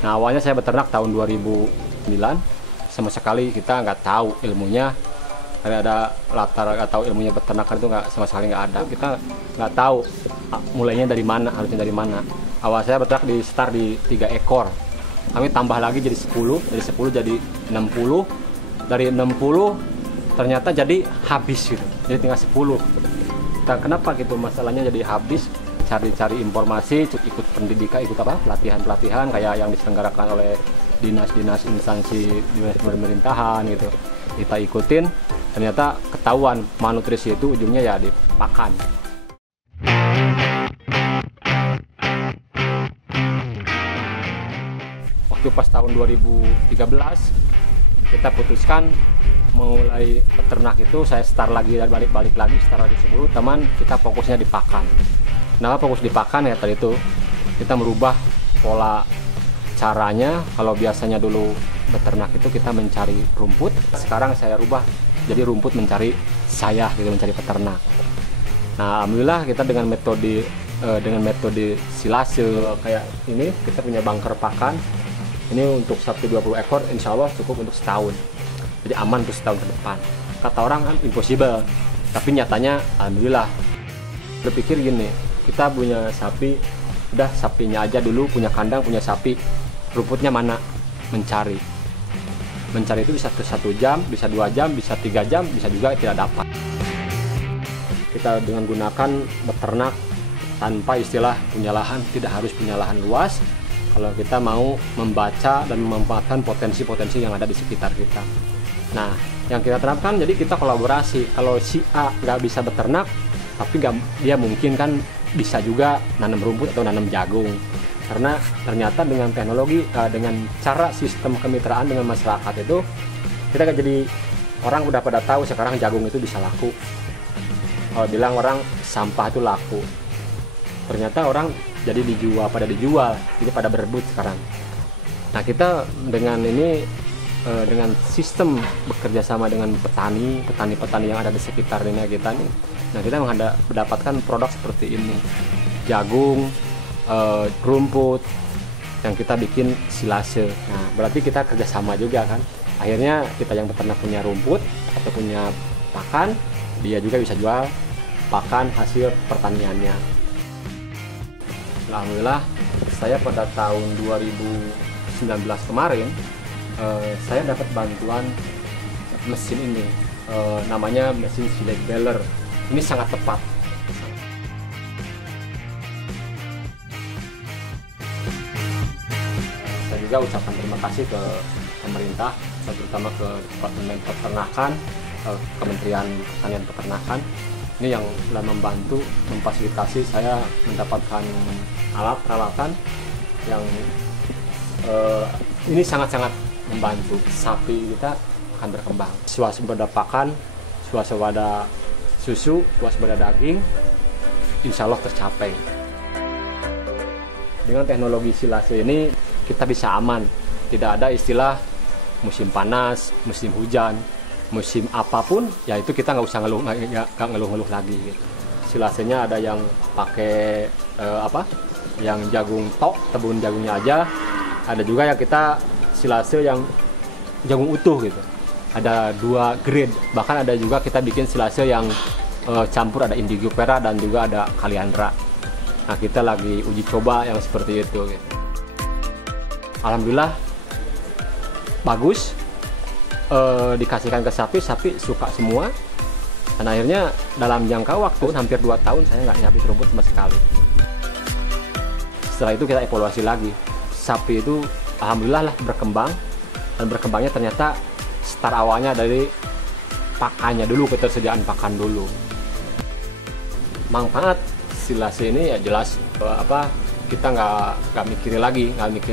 Nah, awalnya saya beternak tahun 2009, sama sekali kita nggak tahu ilmunya, ada latar atau ilmunya peternakan itu nggak, sama sekali nggak ada. Kita nggak tahu mulainya dari mana, harusnya dari mana. Awal saya beternak di start di 3 ekor, kami tambah lagi jadi 10, dari 10 jadi 60, dari 60 ternyata jadi habis gitu, jadi tinggal 10. Nah, kenapa gitu masalahnya jadi habis? Cari-cari informasi, ikut pendidikan, ikut apa, pelatihan-pelatihan kayak yang diselenggarakan oleh dinas-dinas instansi dinas pemerintahan gitu. Kita ikutin, ternyata ketahuan malnutrisi itu ujungnya ya di pakan. Waktu pas tahun 2013 kita putuskan mulai peternak itu, saya start lagi, balik lagi start lagi 10 teman, kita fokusnya di pakan. Nah, fokus di pakan ya tadi itu kita merubah pola caranya. Kalau biasanya dulu beternak itu kita mencari rumput, sekarang saya rubah jadi rumput mencari saya gitu, mencari peternak. Nah, alhamdulillah kita dengan metode silase kayak ini, kita punya bunker pakan. Ini untuk sapi 20 ekor, insya Allah cukup untuk setahun. Jadi aman untuk setahun ke depan. Kata orang kan impossible, tapi nyatanya alhamdulillah. Berpikir gini, kita punya sapi, udah sapinya aja dulu, punya kandang, punya sapi, rumputnya mana? Mencari itu bisa 1 jam, bisa 2 jam, bisa 3 jam, bisa juga tidak dapat. Kita dengan gunakan beternak tanpa istilah punya lahan, tidak harus punya lahan luas. Kalau kita mau membaca dan memanfaatkan potensi-potensi yang ada di sekitar kita. Nah, yang kita terapkan, jadi kita kolaborasi. Kalau si A nggak bisa beternak, tapi dia mungkin kan bisa juga nanam rumput atau nanam jagung. Karena ternyata dengan teknologi, dengan cara sistem kemitraan dengan masyarakat itu, kita jadi orang udah pada tahu sekarang jagung itu bisa laku. Kalau bilang orang sampah itu laku, ternyata orang jadi pada dijual, jadi pada berebut sekarang. Nah, kita dengan ini, dengan sistem bekerja sama dengan petani yang ada di sekitar dunia kita nih, nah kita mendapatkan produk seperti ini, jagung, rumput yang kita bikin silase. Nah, berarti kita kerjasama juga kan, akhirnya kita yang peternak punya rumput atau punya pakan, dia juga bisa jual pakan hasil pertaniannya. Alhamdulillah, saya pada tahun 2019 kemarin saya dapat bantuan mesin ini, namanya mesin Select Baler. Ini sangat tepat. Saya juga ucapkan terima kasih ke pemerintah, terutama ke Departemen Peternakan, Kementerian Pertanian Peternakan. Ini yang telah membantu memfasilitasi saya mendapatkan alat peralatan yang ini sangat-sangat membantu sapi kita akan berkembang. Swasembada pakan, swasembada susu, swasembada daging, insya Allah tercapai. Dengan teknologi silase ini kita bisa aman, tidak ada istilah musim panas, musim hujan, musim apapun, ya itu kita nggak usah ngeluh-ngeluh lagi gitu. Silasenya ada yang pakai yang jagung tok, tebun jagungnya aja. Ada juga yang kita silase yang jagung utuh gitu. Ada 2 grade, bahkan ada juga kita bikin silase yang campur, ada indigo pera dan juga ada kaliandra. Nah, kita lagi uji coba yang seperti itu gitu. Alhamdulillah bagus. Dikasihkan ke sapi suka semua, dan akhirnya dalam jangka waktu hampir 2 tahun saya nggak habis rumput sama sekali. Setelah itu kita evaluasi lagi, sapi itu alhamdulillah lah berkembang, dan berkembangnya ternyata start awalnya dari pakannya dulu, ketersediaan pakan dulu. Manfaat silase ini ya jelas kita nggak mikir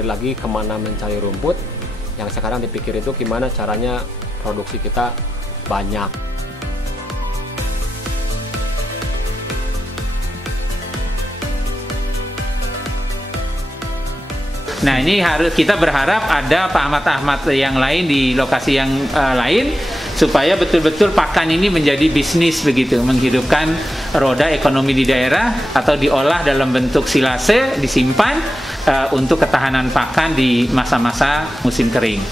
lagi kemana mencari rumput. Yang sekarang dipikir itu gimana caranya produksi kita banyak. Nah, ini kita berharap ada Pak Ahmad yang lain di lokasi yang lain, supaya betul-betul pakan ini menjadi bisnis begitu, menghidupkan roda ekonomi di daerah, atau diolah dalam bentuk silase, disimpan, untuk ketahanan pakan di masa-masa musim kering.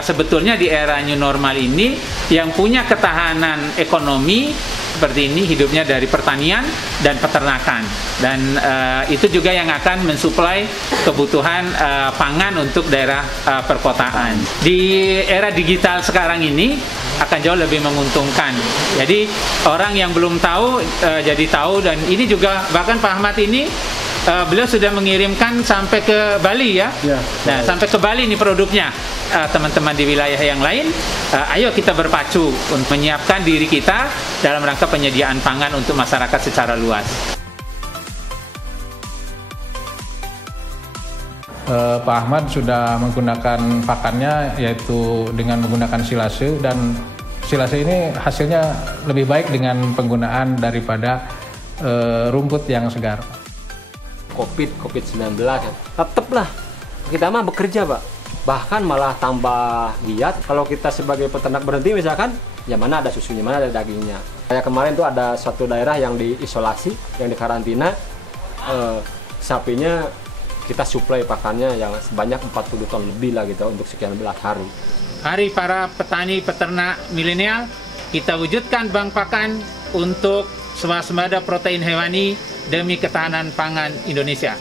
Sebetulnya di era new normal ini yang punya ketahanan ekonomi seperti ini hidupnya dari pertanian dan peternakan, dan itu juga yang akan mensuplai kebutuhan pangan untuk daerah perkotaan. Di era digital sekarang ini akan jauh lebih menguntungkan. Jadi orang yang belum tahu jadi tahu, dan ini juga bahkan Pak Ahmad ini beliau sudah mengirimkan sampai ke Bali ya. Nah, sampai ke Bali ini produknya. Teman-teman di wilayah yang lain, ayo kita berpacu untuk menyiapkan diri kita dalam rangka penyediaan pangan untuk masyarakat secara luas. Pak Ahmad sudah menggunakan pakannya yaitu dengan menggunakan silase, dan silase ini hasilnya lebih baik dengan penggunaan daripada rumput yang segar. COVID-19 tetaplah kita mah bekerja, Pak. Bahkan malah tambah giat kalau kita sebagai peternak berhenti misalkan, ya mana ada susunya, mana ada dagingnya. Kayak kemarin tuh ada suatu daerah yang diisolasi, yang dikarantina, sapinya kita suplai pakannya yang sebanyak 40 ton lebih lah gitu untuk sekian belas hari. Hari para petani peternak milenial, kita wujudkan bank pakan untuk swasembada protein hewani demi ketahanan pangan Indonesia.